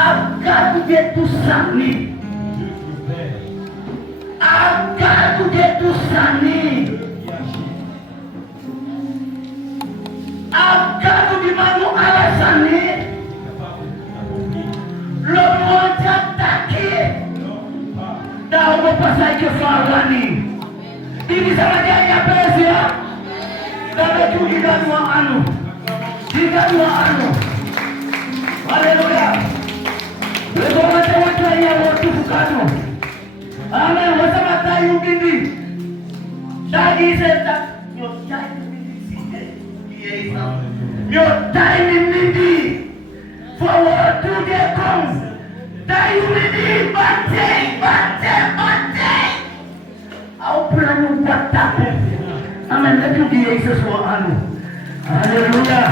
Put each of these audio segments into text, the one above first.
Akatude tusani. Akatude tusani. Akatude manu alasani. Le monde attaqué. Dans le passage que Farani. Il dit ça va dire il y a plaisir. Dans le tout il a droit à nous. Il a droit à nous. Alléluia. Le commentaire est là, il y a tout pour nous. Amen. Vous savez, il y a your time in Mindi forward to the comes. Time in Mindi, bate. I'll plan you what happened. Amen. Let you be Jesus for Anu. Hallelujah.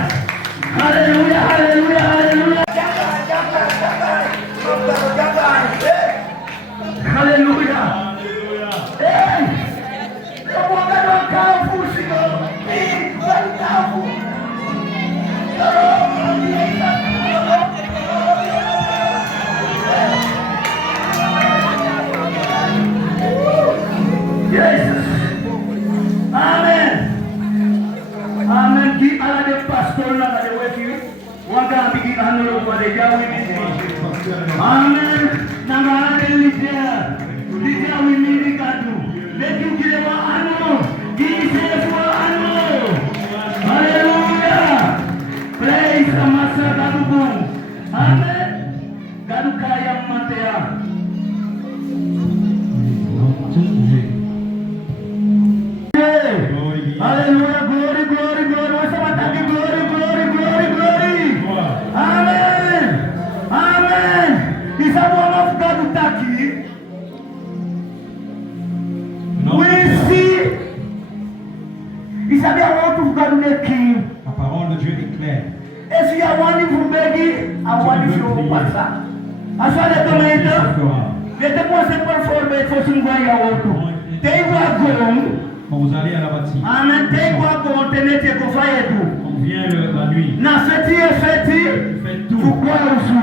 Hallelujah. Hallelujah. Hallelujah. Hallelujah. Hey. The one that don't count for single. Jesus. Amen. Amen. Qui a des pasteurs là, des wéfis. Waga bigi anolo kwa de jawi ministry. Amen. Nangala de leader. Leader we miri kadu. Let you give wa ano. Jesus wa ano. Hallelujah. Praise the Master Gadubu. Amen. Gadukaya matea. Hallelujah. Glory, glory, glory. What's up? Glory, glory, glory, glory. Amen. Amen. Is a one of God Taki. We see. Is a one of God Neki. La parole de Dieu est claire. Et si y a one from Beggy, I want you to pass up. As well as the later, let the person perform it for some way out. They were going. Quand vous allez à la bâtisse, Amen. They were going to let you go fire too. on vient la nuit, Na feti e feti, faites tout. tukwa usu.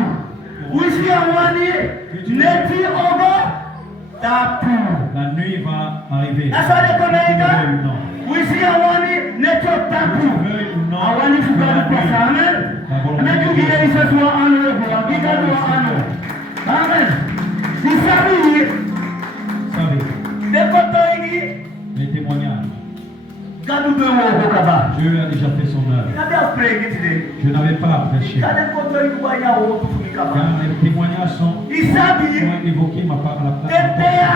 Wisi ya wani, neti ogo, tapu. La nuit va arriver. That's why they come Que tu le here. veuilles ou non. Wisi ya wani, neti o Que tapu. tu veuilles ou non, Awani fuka la lupasa, amen. Amen, you give it to our honor, give it to our honor. Amen. Disabi, savez, dekotoigi, les témoignages, gadu bewo okaba. Dieu a déjà fait son œuvre. Kabe afregi today. Je n'avais pas à prêcher. Kade kotoigi banya wo tufukaba. Car les témoignages ont Isabi, évoqué ma part à la place tetea.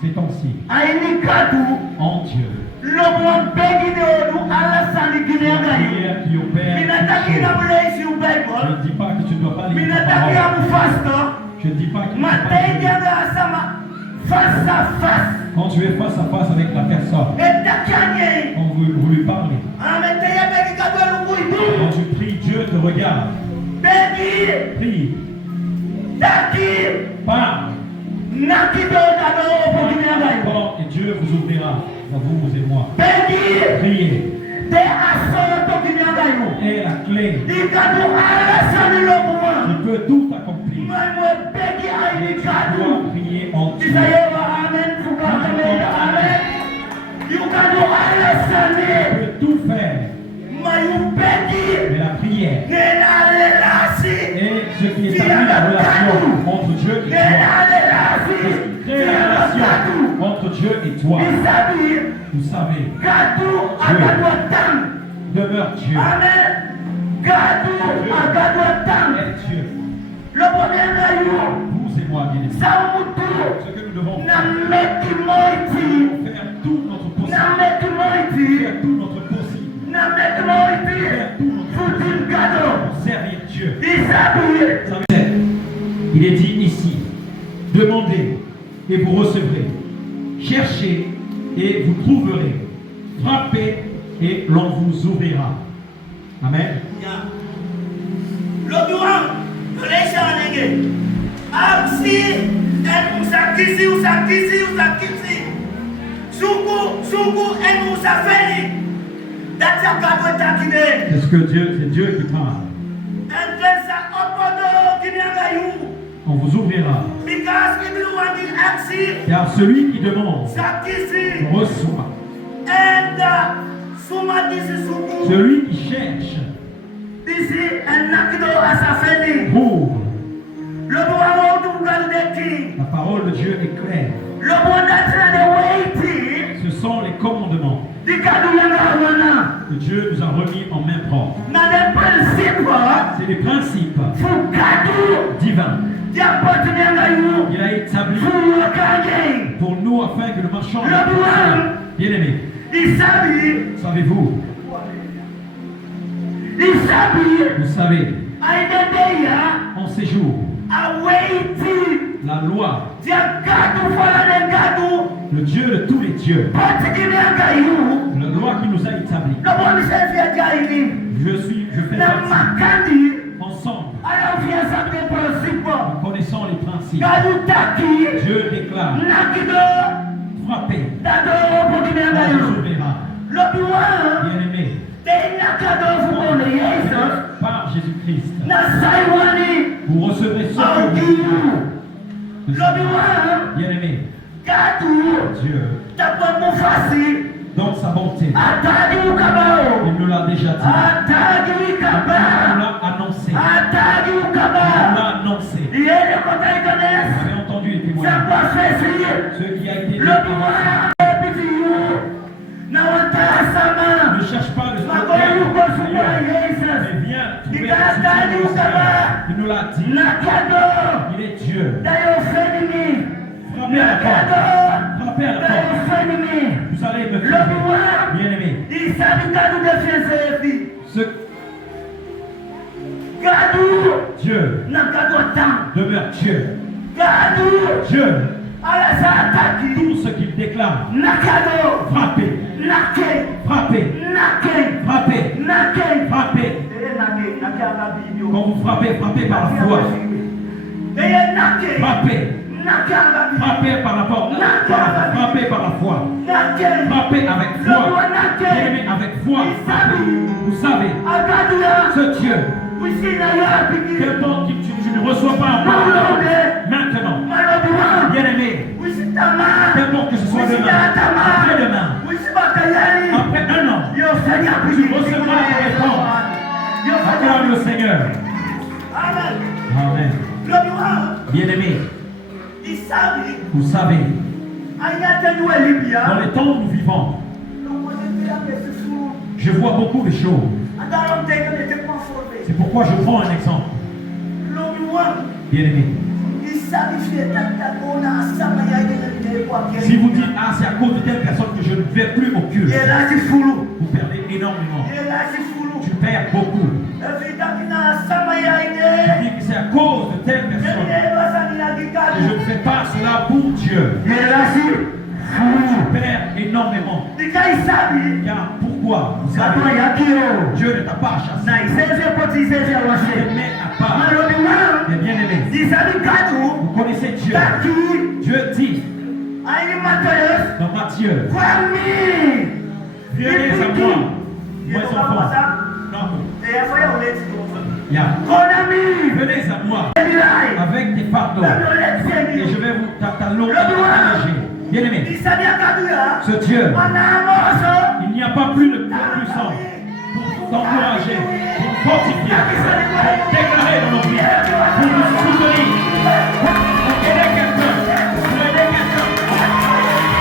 ces temps-ci. Aini kadu En Dieu, lobon begi de odu ala sani ginega yi. prière qui opère. Minataki na mulaisi u Je Bible. ne dis pas que tu ne dois pas lire ta Minataki parole. amu fasto. Je ne dis pas que tu ne dois pas Matei lire. jaga asama face à face. Quand tu es face à face avec la personne, Etakanye. quand vous lui parlez, Amete ya begi kadu elukuidu. quand tu pries, Dieu te regarde. Begi Prie, taki parle. naki do kado opo ginega yi. Bon, et Dieu vous ouvrira, à vous et moi. Begi Priez. de aso to ginega yi. Et la clé, Ikadu ala sani lobuma. tu peux tout accomplir. Mwe begi aini Tu kadu. dois prier en Dieu. Isayewa amen fukakameda amen. You can do all Tu Sunday. peux tout faire. Mayupeki Mais la prière nena lelasi. est ce qui établit la relation entre Dieu et toi. Nena lelasi. Crée la relation entre Dieu et toi. Isabi Vous savez, kadu akadwa tam. demeure Dieu. Amen. Kadu akadwa tam. Est Dieu. Lobonena yu Vous et moi, bien-aimés. samutu Ce que nous devons na faire, meki moiti. faire tout notre possible. Na meki moiti. Faire tout notre possible. Na meki moiti. Futin kado. Pour servir Dieu. Isabi. Savez, il est dit ici, demandez et vous recevrez. Cherchez et vous trouverez. Frappez et l'on vous ouvrira. Amen. L'oduan, leisha nenge. Amsi, en usakisi. Suku, en usafeli. That's a kadwe takine. C'est Dieu qui parle. Entresa opodo kinyaga On vous ouvrira. Because everyone will ask Car celui qui demande Sakisi reçoit. and Suma this is Suku. Celui qui cherche This is and Nakido Asafeni. trouve. Le Boamo to Galdeki. La parole de Dieu est claire. Le Bondatran waiting. Ce sont les commandements The Kaduyana. que Dieu nous a remis en main propre. Now the principle C'est les principes for Kadu. divins The opportunity qu'il a établis for Wakage. pour nous afin que nous marchions. Bien-aimés, Isabi. savez-vous, Isabi. vous savez, Aidedeya. en ces jours, Awaiting. la loi, The Kadu for the Kadu. le Dieu de tous les dieux, Particularly you. la loi qui nous a établis, No one says we are guiding. je fais Now partie. Makandi. Ensemble, I have here something principle. nous connaissons les principes. Kadu Taki. Dieu déclare, Nakido. frappez, Dado on vous opportunity. ouvrira. Lobiwa. Bien-aimés, They nakado for Jesus. par Jésus-Christ, Na Saiwani. vous recevrez ce I'll que give vous you. Lobiwa. Bien-aimés, Kadu. Dieu, Tapa Mufasi. dans sa bonté, Atadi Ukabao. il nous l'a déjà dit, Atadi il nous Ukabao. l'a annoncé, il Atadi nous Ukabao. l'a annoncé. Yele Vous Kotaikones. avez entendu les témoignages, Sapa Fesi. ce qui a été dit. Lobiwa. Epifiyu. Na Watasama. Ne cherche pas le Magolu Seigneur, Kosuwa Jesus. mais viens trouver le Ikatadi Seigneur. Ukabao. Il nous l'a dit, Nakado. il est Dieu. Dayo Fenimi. Frappez à la porte, Nakado. frappez à la Dayo porte. Fenimi. Vous allez me trouver. Lobiwa. Bien-aimés, Isabi Kadu Defense. ce Kadu. Dieu Nakado Tam. demeure Dieu. Kadu. Dieu, Alasa Ataki. tout ce qu'il déclare, Nakado. frappez, Nake. frappez, Nake. frappez, Nake. frappez. Nake. Nake aga video. Quand vous frappez, frappez par la foi. Nake. Frappez, Nake aga video. frappez par la porte. Frappez par la foi. Nake. Frappez avec foi. Bien-aimés, avec foi. Vous savez, Agaduya. ce Dieu, Wisina ya piki. qu'importe qui tu ne reçois pas encore maintenant, Malobiwa. bien-aimé, Wisitama. qu'importe que ce soit demain, après-demain, Wisibakayali. après un an, Yo Seigneur, tu recevras ta réponse. Yo Acclame le Seigneur. Amen. Amen. Lobiwa. Bien-aimé, Isabi. vous savez, Ayatenu dans Libya. les temps où nous vivons, je vois beaucoup de choses. C'est pourquoi je prends un exemple. Bien-aimé, si vous dites, ah, c'est à cause de telle personne que je ne vais plus au culte, vous perdez énormément. Tu perds beaucoup. Tu dis que c'est à cause de telle personne que je ne fais pas cela pour Dieu. Tu perds énormément. Car pourquoi? Vous savez, Dieu ne t'a pas chassé. Il te met à part. Mais bien aimé, vous connaissez Dieu. Dieu dit dans Matthieu, venez à moi, mes enfants. Non. Yeah. Venez à moi avec des fardeaux et je vais vous t'allonger. Bien aimé, ce Dieu, il n'y a pas plus de puissant pour t'encourager, pour te fortifier, pour déclarer dans nos vies, pour nous soutenir, pour aider quelqu'un, pour aider quelqu'un.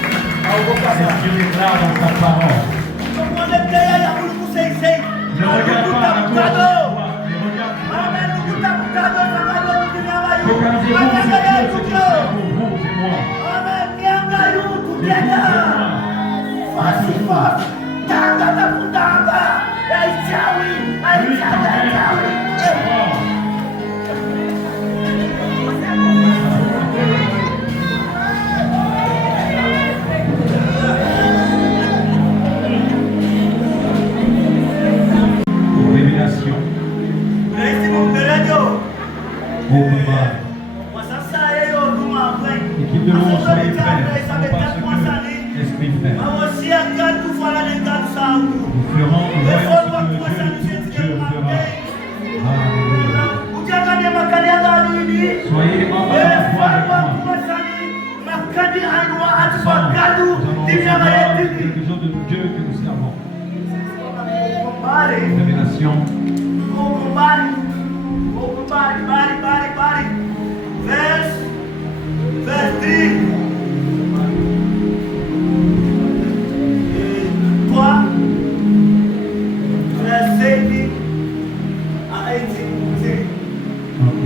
Dieu déclare dans sa parole. Ne regarde pas à la gauche, mais regarde. Focalisez-vous sur Dieu, ce qui est pour vous et moi. nous devons soyez frères, ce n'est pas ce que l'Esprit fait. Nous ferons, nous voyons ce que Dieu fera. Alléluia. Soyez en foi avec moi. Ensemble, nous allons recevoir quelque chose de Dieu que nous servons. Révélation. Verse 3. 3, verset 17 à 18. Ok.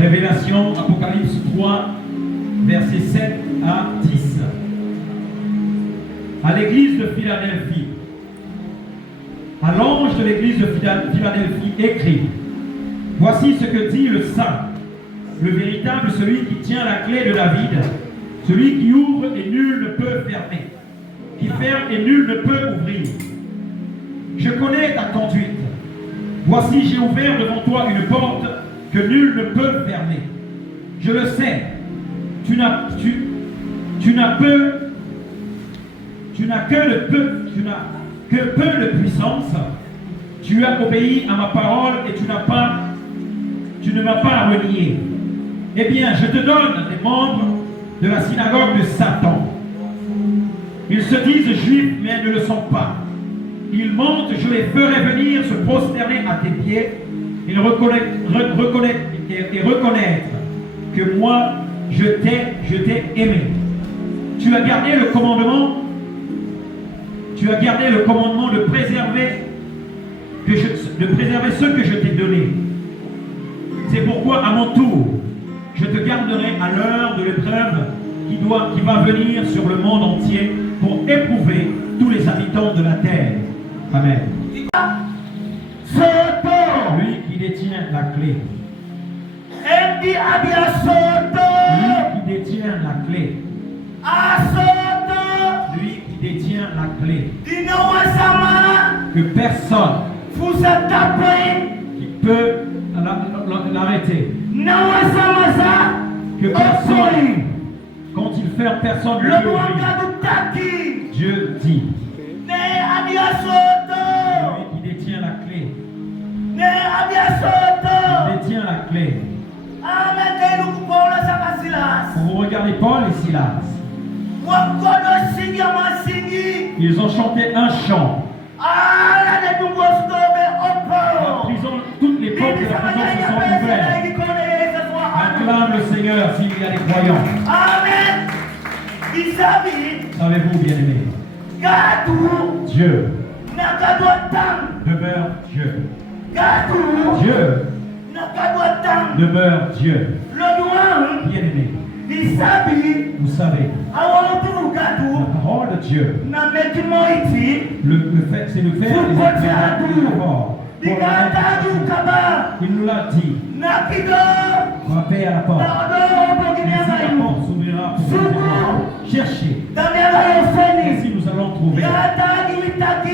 Révélation, Apocalypse 3, verset 7 à 10. À l'église de Philadelphie, à l'ange de l'église de Philadelphie écrit: voici ce que dit le Saint, le véritable, celui qui tient la clé de David, celui qui ouvre et nul ne peut fermer, qui ferme et nul ne peut ouvrir. Je connais ta conduite. Voici, j'ai ouvert devant toi une porte que nul ne peut fermer. Je le sais. Tu n'as que peu de puissance. Tu as obéi à ma parole et tu ne m'as pas renié. Eh bien, je te donne les membres de la synagogue de Satan. Ils se disent juifs, mais ne le sont pas. Ils mentent, je les ferai venir se prosterner à tes pieds et reconnaître que moi, je t'ai aimé. Tu as gardé le commandement de préserver ce que je t'ai donné. C'est pourquoi, à mon tour, je te garderai à l'heure de l'épreuve qui va venir sur le monde entier pour éprouver tous les habitants de la terre. Amen. Lui qui détient la clé. Lui qui détient la clé. Lui qui détient la clé. Que personne qui peut l'arrêter. Que personne, quand il ferme, personne ne peut ouvrir. Dieu dit. Lui qui détient la clé. Il détient la clé. Quand vous regardez Paul et Silas, ils ont chanté un chant. En prison, toutes les portes de la prison se sont ouvertes. Acclame le Seigneur s'il y a des croyants. Amen. Savez-vous, bien-aimés, Dieu demeure Dieu. Dieu demeure Dieu. Bien-aimés, vous savez, la parole de Dieu, c'est le faire des actions forts. Il nous l'a dit. Frappez à la porte. La porte s'ouvrira pour vous. Cherchez. Et si nous allons trouver.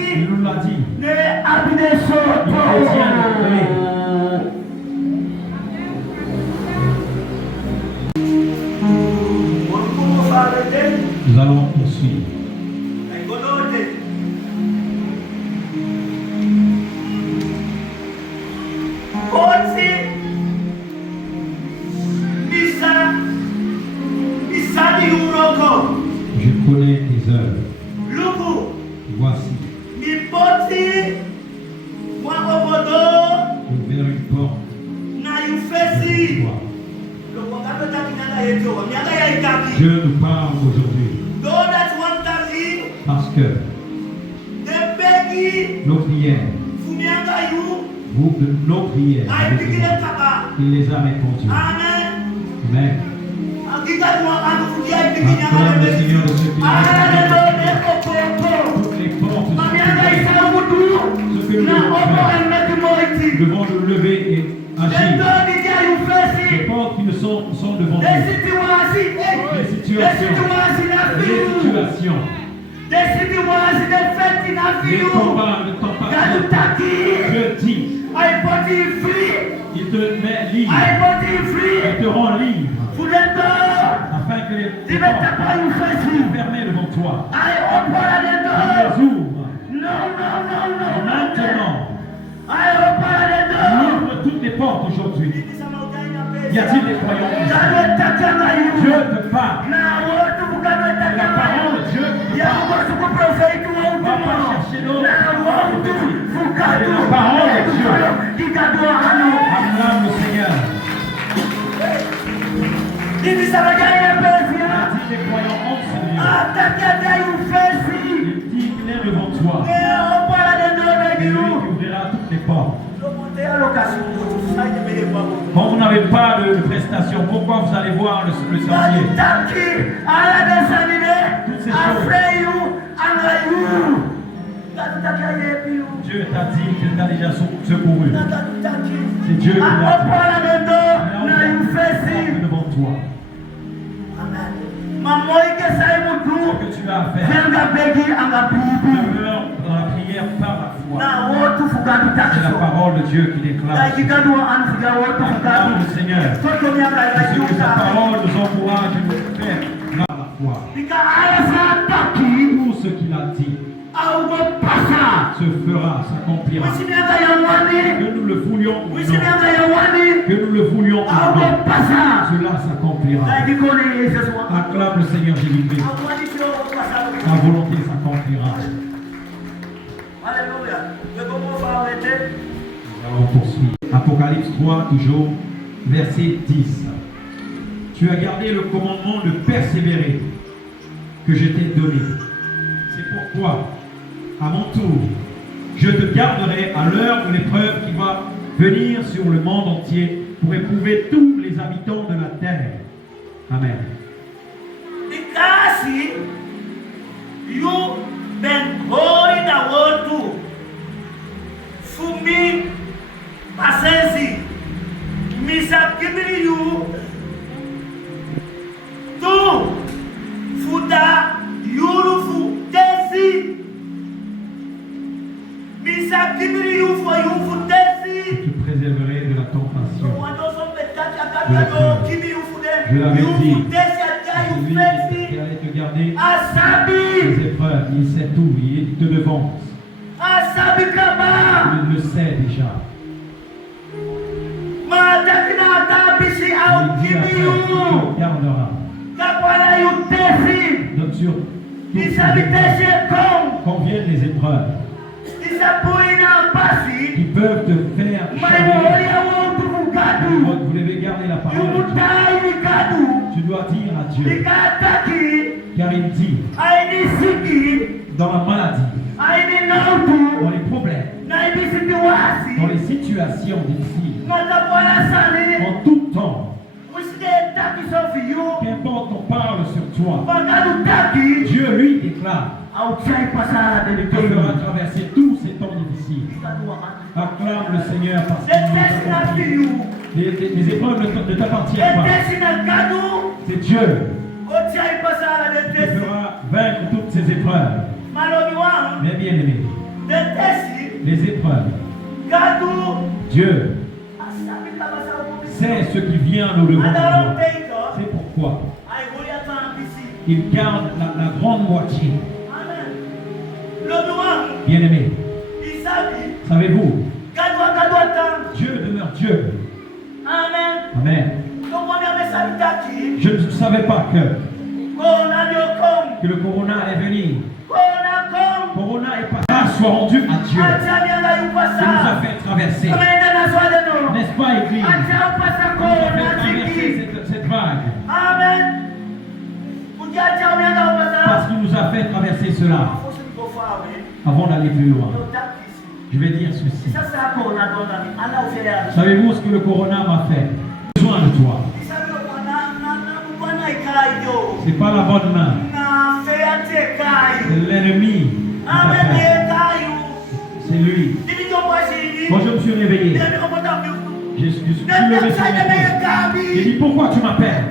Il nous l'a dit. Il détient la clé. Nous allons poursuivre. Je connais tes œuvres. Voici. Ouvert une porte. Dieu nous parle aujourd'hui. Parce que nos prières, nos prières, il les a répondues. Amen. Acclame le Seigneur de ce qu'il a fait. Toutes les portes ce que nous devons faire. Nous devons nous lever et agir. Les portes qui nous sont devant nous. Les situations. Les combats ne t'ont pas fait. Je dis. Il te met libre. Il te rend libre. Afin que que les Zimetapa portes yufesi. sont fermées devant toi. Aye opala Tu dendo. les ouvres. Non. Maintenant, Aye opala dendo. ouvre toutes les portes aujourd'hui. Y a-t-il des croyants ici? Gano takanga yu. Dieu te parle. Na wotu bugano C'est la takanga parole yu. de Dieu qui te Ya parle. kukosuku profeti wa Va pas utumo. chercher d'autres Na wotu fukadu. C'est la parole de Dieu. Kikadu anu. Acclame le Seigneur. Hivi sabajani ya pesi Y ya. a-t-il des croyants en ce lieu? Atakata yufesi. Il dit qu'il est devant toi. Ea opala dendo C'est na lui yu. qui ouvrira toutes les portes. Lomote alokasi. Saje mele kwa Mungu. Quand vous n'avez pas de prestation, pourquoi vous allez voir le sentier? Taki ala desanine. Toutes ces choses. Afreyu anayu. Tatutaki ayepiu. Dieu t'a dit qu'il t'a déjà secouru. Tatutaki. C'est Dieu qui l'a fait. Opala dendo Il na a yufesi. ouvert devant toi. Amen. Mamoike sai Ce mutu. que tu as à faire, Venga begi angabibi. demeure dans la prière par la foi. Na wotu fukadu C'est la takiso. parole de Dieu qui déclare. Aikikadu anfuga wotu Acclame fukadu. le Seigneur. Toto mianga C'est ce que sa yayuka. parole nous encourage et nous fait par la foi. Ika alasa taki. Tout ce qu'il a dit Augo pasa. se fera, s'accomplira. Wisimianga ya wani. Que nous le voulions ou non, Wisimianga ya wani. que nous le voulions ou Augo non, pasa. cela s'accomplira. Aikikone Yesu wa. Acclame le Seigneur Jésus-Christ. Awani sio pasa. Sa volonté s'accomplira. Alléluia. Yoko mofa wete. Nous allons poursuivre. Apocalypse 3, toujours, verset 10. Tu as gardé le commandement de persévérer que je t'ai donné. C'est pourquoi, à mon tour, je te garderai à l'heure de l'épreuve qui va venir sur le monde entier pour éprouver tous les habitants de la terre. Amen. Because you been holding the world to Fumi Pasensi Misa giving you to Fuda Yurufu Desi Misa giving you for you for Desi Tu préserverai de la tentation. Je l'avais dit. Desi Lui qui allait te garder Asabi les épreuves, il sait tout, il te devance. Asabi Kaba Il le sait déjà. Madakina Tabisi Il dit après, il Aukimiyu te gardera. Kapala Yutesi Donc sur toutes ces Isabitesi épreuves, Kong quand viennent les épreuves Isapuina Pasi qui peuvent te faire changer, Maimoria Wotu Mugadu vous devez garder la parole de Dieu. Yumutai Mikadu Tu dois dire à Dieu, Nikataki car il dit, Aini Siki dans la maladie, Aini Nautu dans les problèmes, Naibi Situasi dans les situations difficiles, Natapwala Sani en tout temps, Wiside Taki Sofiyu qu'importe on parle sur toi, Magadu Taki Dieu lui déclare, Auchai Pasara te Delitonu fera traverser tous ces temps difficiles. Acclame le Seigneur parce qu'il nous accompagne. Les épreuves ne t'appartiennent pas. C'est Dieu qui te fera vaincre toutes ces épreuves. Mais bien aimé, les épreuves, Dieu sait ce qui vient nous devant nous. C'est pourquoi il garde la grande moitié. Bien aimé, savez-vous, Dieu demeure Dieu. Amen. Je ne savais pas que le corona allait venir. Corona est passé. Grâce soit rendue à Dieu qui nous a fait traverser. N'est-ce pas, Église? Qui nous a fait traverser cette vague. Parce qu'il nous a fait traverser cela. Avant d'aller plus loin, je vais dire ceci. Savez-vous ce que le corona m'a fait? J'ai besoin de toi. C'est pas la bonne main. C'est l'ennemi. C'est lui. Quand je me suis réveillé, je suis levé sur mes pieds. J'ai dit, pourquoi tu m'appelles?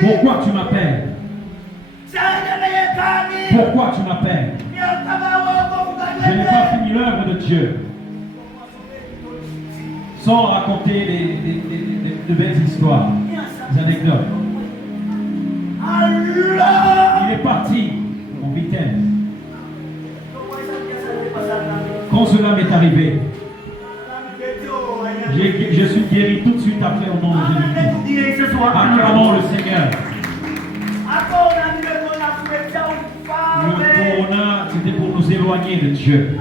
Pourquoi tu m'appelles? Pourquoi tu m'appelles? Je n'ai pas fini l'œuvre de Dieu. sans raconter de belles histoires, des anecdotes. Alors, Il est parti en vitesse. Quand cela m'est arrivé, je suis guéri tout de suite après au nom de Jésus-Christ. Acclamons le Seigneur. Le corona, c'était pour nous éloigner de Dieu.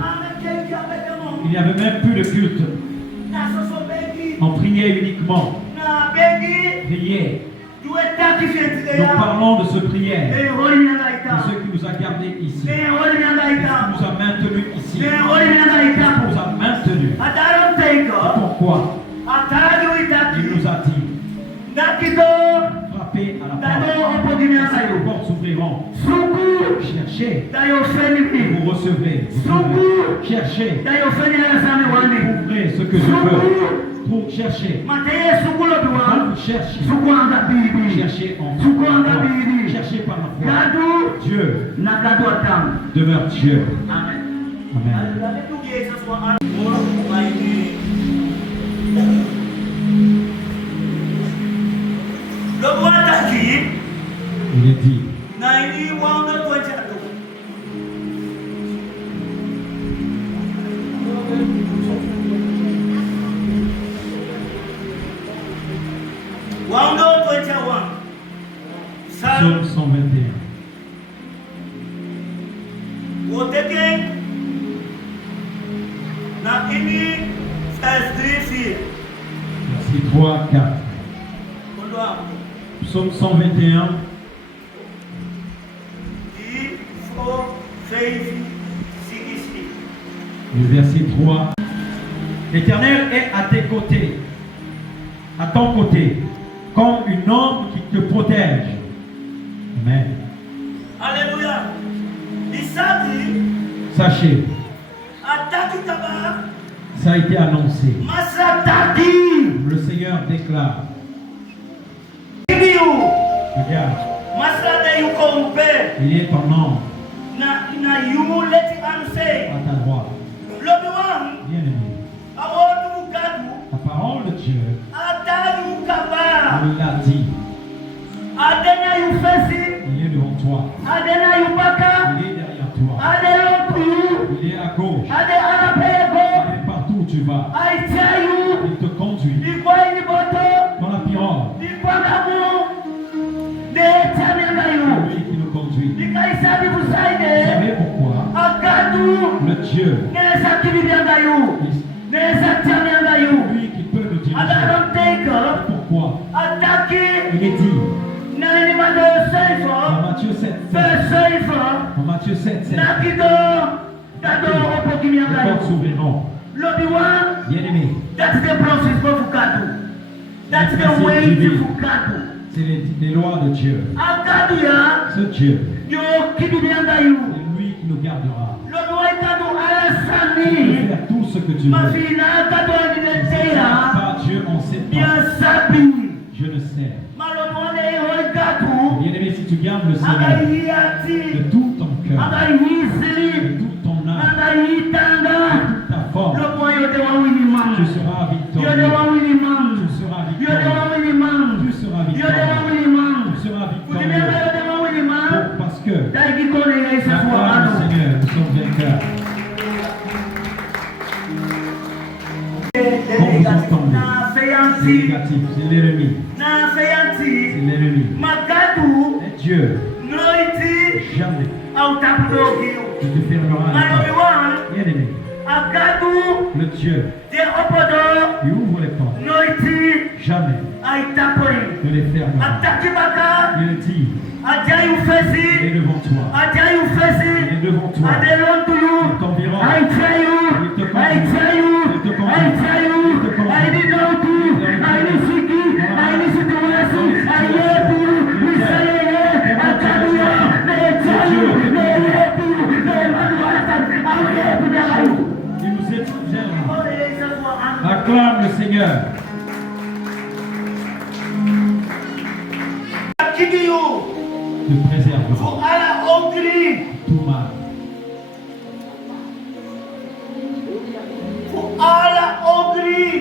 Il n'y avait même plus de culte. On priait uniquement. Prier. Nous parlons de ce prière. De ce qui nous a gardés ici. De ce qui nous a maintenus ici. De ce qui nous a maintenus. Pourquoi? Il nous a dit, frappez à la porte. Les portes s'ouvriront. Cherchez et vous recevrez. Cherchez et vous trouverez ce que je veux. Pour chercher. Quand vous cherchez, cherchez en foi. Cherchez par la foi. Dieu demeure Dieu. Amen. Il est dit. Psaume 121. Verset 3, 4. Psaume 121. Le verset 3. L'Éternel est à tes côtés, à ton côté, comme une ombre qui te protège. Amen. Alléluia. Sachez, ça a été annoncé. Le Seigneur déclare. Regarde, il est en ombre à ta droite. Bien-aimé, la parole de Dieu, il l'a dit. Il est devant toi. Il est derrière toi. Il est à gauche. Il est partout où tu vas. Il te conduit dans la pirogue. C'est lui qui nous conduit. Vous savez pourquoi? Le Dieu, lui qui peut nous diriger. Pourquoi? Il est dit dans Matthieu 7, dans Matthieu 7, les portes s'ouvriront. Bien-aimé, c'est les lois de Dieu. Ce Dieu, c'est lui qui nous gardera. Tu peux faire tout ce que tu veux. Pas Dieu en sait pas. Je le sais. Bien-aimé, si tu gardes le Seigneur de tout ton cœur, de toute ton âme, de toute ta force, tu seras victorieux. Tu seras victorieux. Tu seras victorieux. Tu seras victorieux. Parce que la gloire du Seigneur, nous sommes vainqueurs. Quand vous entendez, c'est négatif, c'est l'ennemi. C'est l'ennemi. Et Dieu, jamais ne te fermera la porte. Bien-aimé, le Dieu qui ouvre les portes, jamais ne les fermera. Il dit, il est devant toi. Il est devant toi. Il t'environne. Il te conduit. Il nous étudie. Acclame le Seigneur. Te préservera tout mal.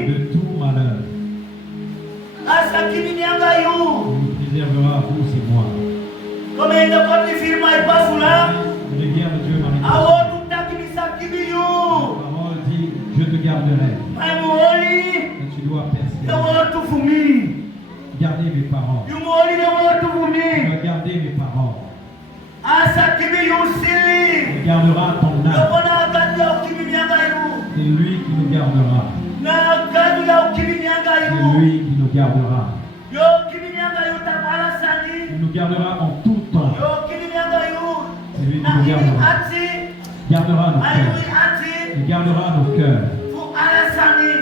De tout Il préservera vous et moi. Comme il ne peut firma et pas sous là. Le regard de Dieu maritime. Ah oh, tout ta qui misa qui biou. La parole dit, je te garderai. Mais moi, Et tu dois je persévérer. veux tout fumi. Garder mes paroles. You moi, je veux tout Tu fumi. dois garder mes paroles. Ah ça qui biou sili. Il gardera ton Je âme. veux gardé qui mi nyanga you. C'est lui qui nous gardera. Na gardé qui mi nyanga C'est you. lui qui nous gardera. Yo qui mi nyanga you ta pala sani. Il nous gardera en tout temps. Yo qui mi nyanga you. C'est lui qui Na nous ini gardera. ati. Il gardera nos Ayo cœurs. ati. Il gardera nos cœurs Pour ala sani.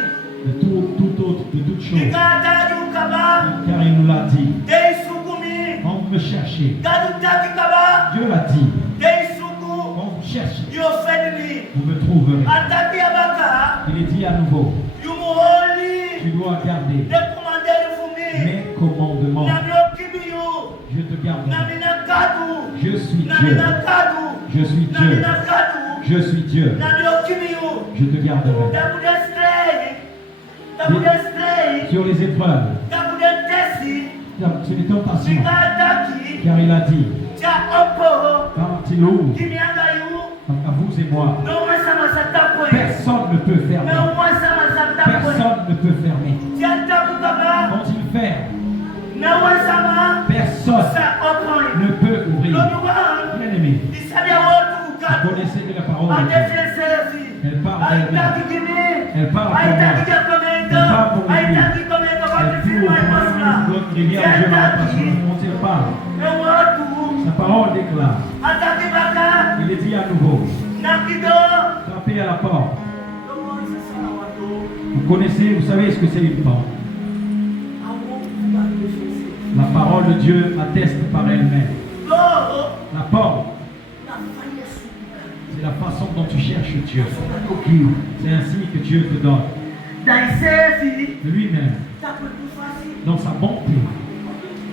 de tout autre, de toute chose. Dikata you kaba. Car il nous l'a dit. Dei sukumi. Quand vous me cherchez, Gadu taki kaba. Dieu l'a dit. Dei suku. Quand vous cherchez, Yo fedni. vous me trouverez. Ataki abaka. Il est dit à nouveau, You muholi. tu dois garder De commander fumi. mes commandements. Namyo kibiyo. Je te garderai. Namina kadu. Je suis Dieu. Namina kadu. Je suis Dieu. Namina kadu. Je suis Dieu. Namyo kibiyo. Je te garderai. Tabude stray. Tabude stray. Sur les épreuves, Tabude tesi. sur les tentations, Sikataki. car il a dit, Tia opo. quand il ouvre, Kimianga you. à vous et moi, No one sama satapoe. personne ne peut fermer. No one sama satapoe. Personne ne peut fermer. Tia tabu kaba. Quand il ferme, No one sama. personne Sa opo. ne peut ouvrir. Lonuwa. Bien aimé, Isabia wotu vous kadu. connaissez que la parole de Dieu, Adefiensefi. elle parle d'elle-même. Aitaki kimi. Elle parle pour Aitaki moi. komento. Elle parle pour lui. Aitaki komento. Elle Kati tourne firma ipasula. notre rivière de Dieu dans la passion. On ne sait pas. Ewotu. Sa parole déclare. Ataki baka. Il est dit à nouveau, Nakido. frappez à la porte. Lomo isasala watu. Vous connaissez, vous savez ce que c'est une porte. Awo kuba Yesu. La parole de Dieu atteste par elle-même. Loro. La porte, Nafanya suka. c'est la façon dont tu cherches Dieu. C'est ainsi que Dieu te donne Daisefi. de lui-même, Takutufasi. dans sa bonté,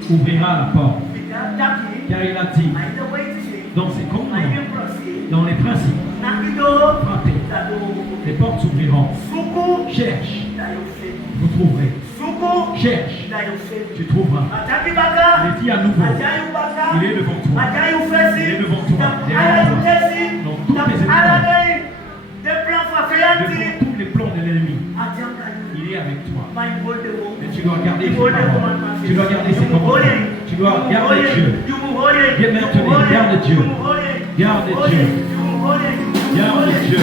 ouvrira la porte. Taki. Car il a dit, Aida waiti. dans ses commandements, Aida prosi. dans les principes, Nakido. frappez, Tado. les portes s'ouvriront. Suku. Cherche, Dayofe. vous trouverez. Suku. Cherche, Dayofe. tu trouveras. Ataki Il baka. est dit à nouveau, Ajayu baka. il est devant toi. Ajayu fesi. Il est devant toi. Ajayu tesi. Dans toutes tes épreuves, Aladei. Des plans fafianti. devant tous les plans de l'ennemi, Ajankayu. il est avec toi. My golden Et tu dois garder ses paroles. Tu dois garder ses commandements. Tu dois garder Dieu. Dès maintenant, garde Dieu. Garde Dieu. Garde Dieu.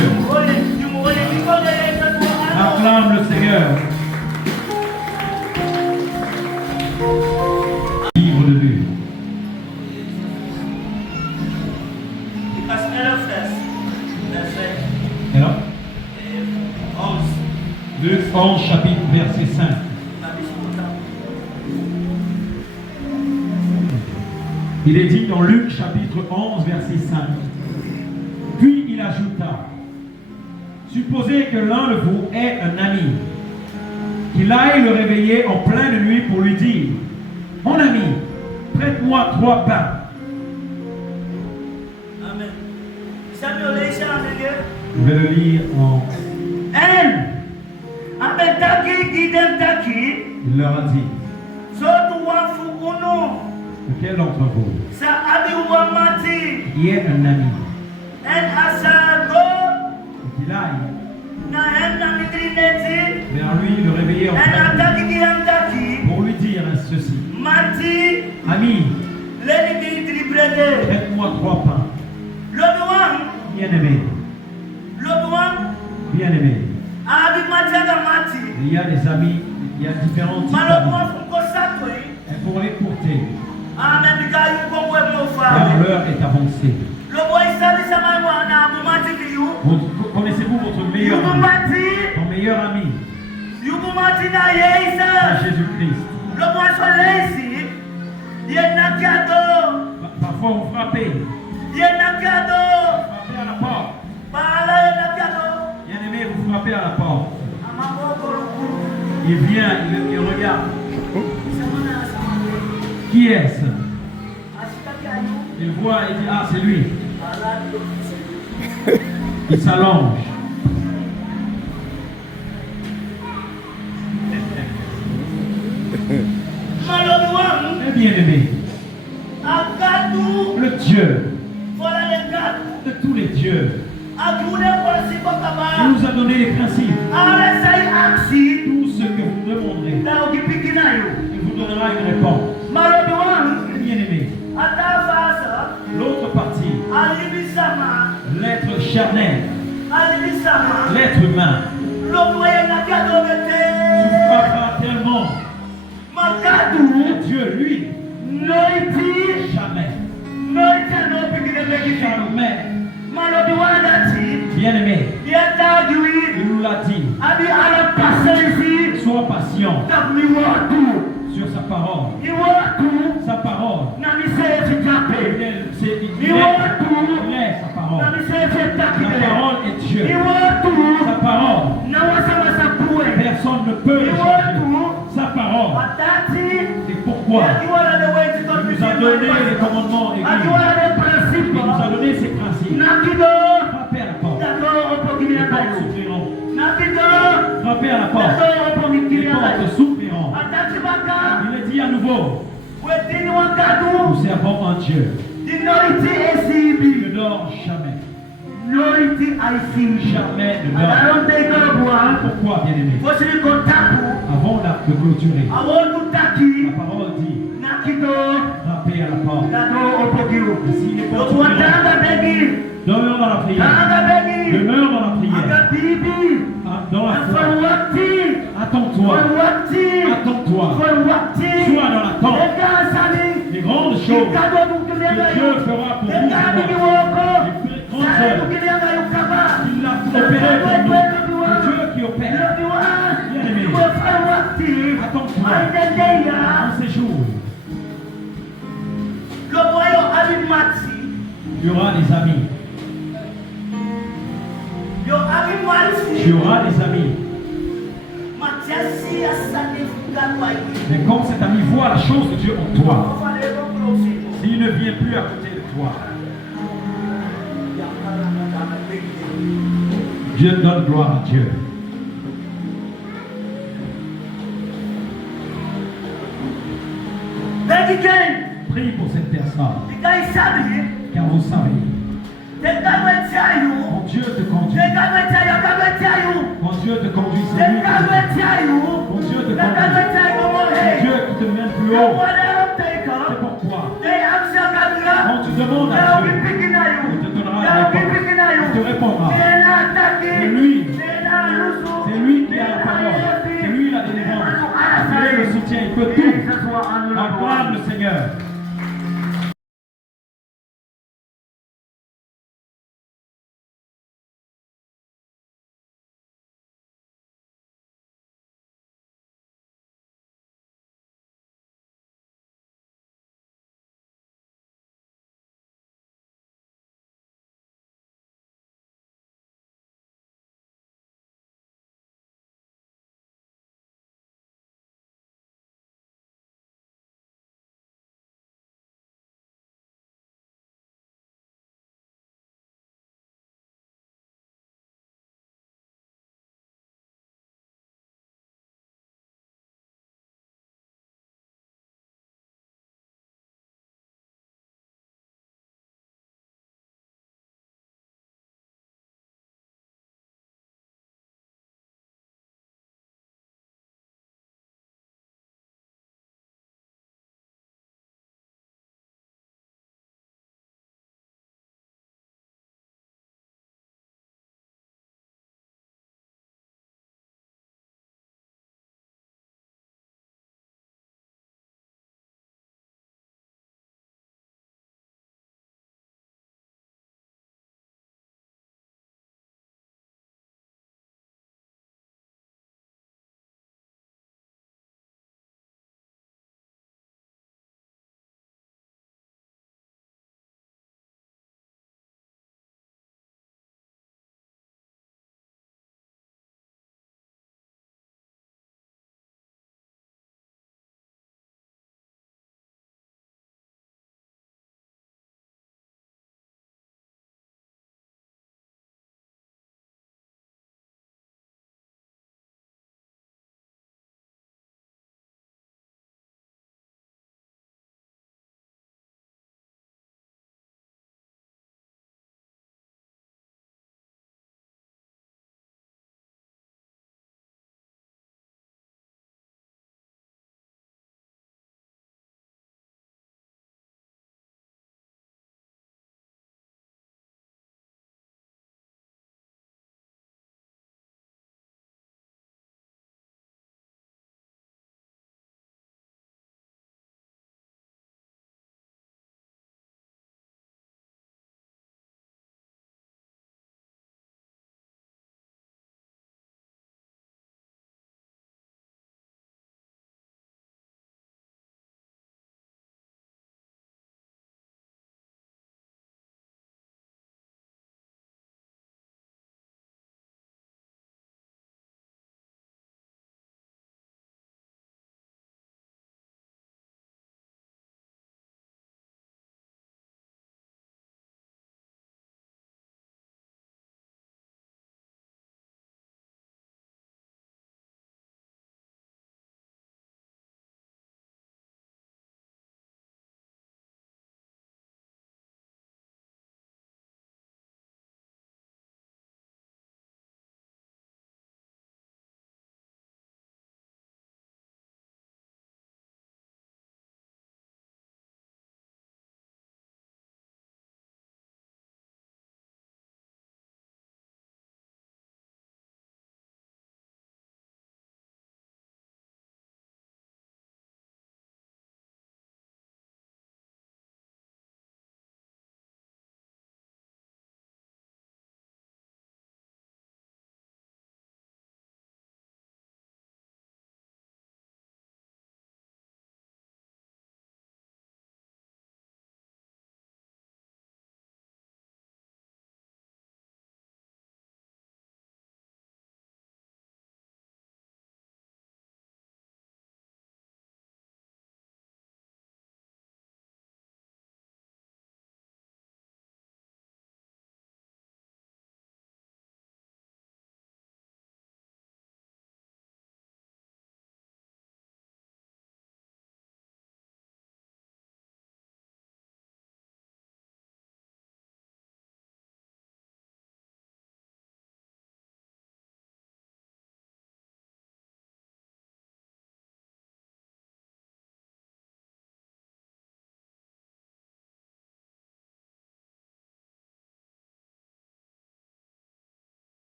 Acclame le Seigneur. Livre de Luc. Alors, Luc 11, chapitre, verset 5. Il est dit dans Luc chapitre 11, verset 5. Puis il ajouta, supposez que l'un de vous ait un ami, qu'il aille le réveiller en pleine nuit pour lui dire, mon ami, prête-moi 3 pains. Amen. Samuel Leisha Amenge. Je vais le lire en... Ametaki Gidentaki. Il leur a dit, Sotu Wafu Uno. lequel d'entre vous Sa Abi Wamati. qui est un ami, Asago. qu'il aille Na Midrineti. vers lui le réveiller en pleine nuit Ataki Gidentaki. pour lui dire ceci, Mati. ami, Leni Midribrede. prête-moi 3 pains. Lonuang. Bien-aimé, Lonuang. bien-aimé. Abi Matiaga Mati. Il y a des amis, il y a différents types Malobwa d'amis. Fukosatoi. Et pour l'écouter, Amen. Bikayu Kongwe car Mofa. l'heure est avancée. Lobo Isabi Samaiwa na Abumati Kiyu. Connaissez-vous votre meilleur ami? Yubumati. Ton meilleur ami, Yubumati na c'est Yeisa. Jésus-Christ. Lobo Asolesi. Yenakiado. Parfois vous frappez. Yenakiado. Frappez à la porte. Bala Yenakiado. Bien-aimé, vous frappez à la porte. Amaboko Luku. Il vient, il regarde. Samana Samana. Qui est-ce? Asitaki Ayu. Il voit et dit, ah, c'est lui. Bala. Il s'allonge. Malo bien-aimé, Agadu, le Dieu voilà les gars. de tous les dieux, Agune polisi il kokaba. nous a donné les principes. Aresai aksi. Tout ce que vous demanderez, Na ukipikinayo. il vous donnera une réponse. Malobi wangu. Bien-aimé, Atafasa. l'autre partie, Alibisama. l'être charnel, Alibisama. l'être humain, Lomoye na tu kadogete. frapperas tellement. Magadu. Dieu, lui, Noiti. jamais, Noiti no pikine mekiti. jamais, Malobi wanati. bien-aimé, Yetagui. il nous l'a dit, Abi ala pasensi. sois patient Tapmi watu. sur sa parole. Iwatu. Sa parole, Na misezi jape. il est sa parole. Na misezi Sa takile. parole est Dieu. Iwatu. Sa parole, Na wasawasa puwe. personne ne peut le changer. Sa parole, Watati. et pourquoi Akiwala de wezi il nous a donné les commandements écrits. Akiwala de Il principe. nous a donné ses principes. Nakido. Frappez à la porte. Dato opo Les kimia portes kayo. s'ouvriront. Nakido. Frappez à la porte. Dato opo Les kimia kayo. portes s'ouvriront. Atati baka. Il est dit à nouveau, Wetini wakadu. nous servons un Dieu Dinoriti qui esibi. ne dort jamais. Noriti aisibi. Jamais ne dort. Adaronte ikorobuwa. Pourquoi, bien-aimé? Fosiri kontaku. Avant de clôturer, Awon taki. la parole dit, Nakido. frappez à la porte. Dato opo kiru. Et si les portes Dokuwa s'ouvriront, tanga begi. demeure dans la prière. Tanga begi. Demeure dans la prière. Aga bibi. Dans la foi. For wakti. Attends-toi. For wakti. Attends-toi. For wakti. Sois dans l'attente. Eka asani. Les grandes choses Ikado mukilianga que Dieu yo. fera pour vous. Eka et bigi moi. woko. Les grandes Sare œuvres mukilianga yo kaba. qu'il a opérées pour nous. C'est Dieu qui opère. Bien-aimé. Attends-toi. En ces jours, il y aura des amis. Tu auras des amis. Mais comme cet ami voit la chose de Dieu en toi, s'il ne vient plus à côté de toi, Dieu donne gloire à Dieu. Prie pour cette personne, car vous savez, quand Dieu te conduit, quand Dieu te conduit, c'est lui qui te conduit. Quand Dieu te conduit, c'est Dieu qui te mène plus haut. C'est pourquoi, quand tu demandes à Dieu, il te donnera la réponse. Il te répondra. C'est lui qui a la parole. C'est lui la délivrance. Il est le soutien, il peut tout. Acclame le Seigneur.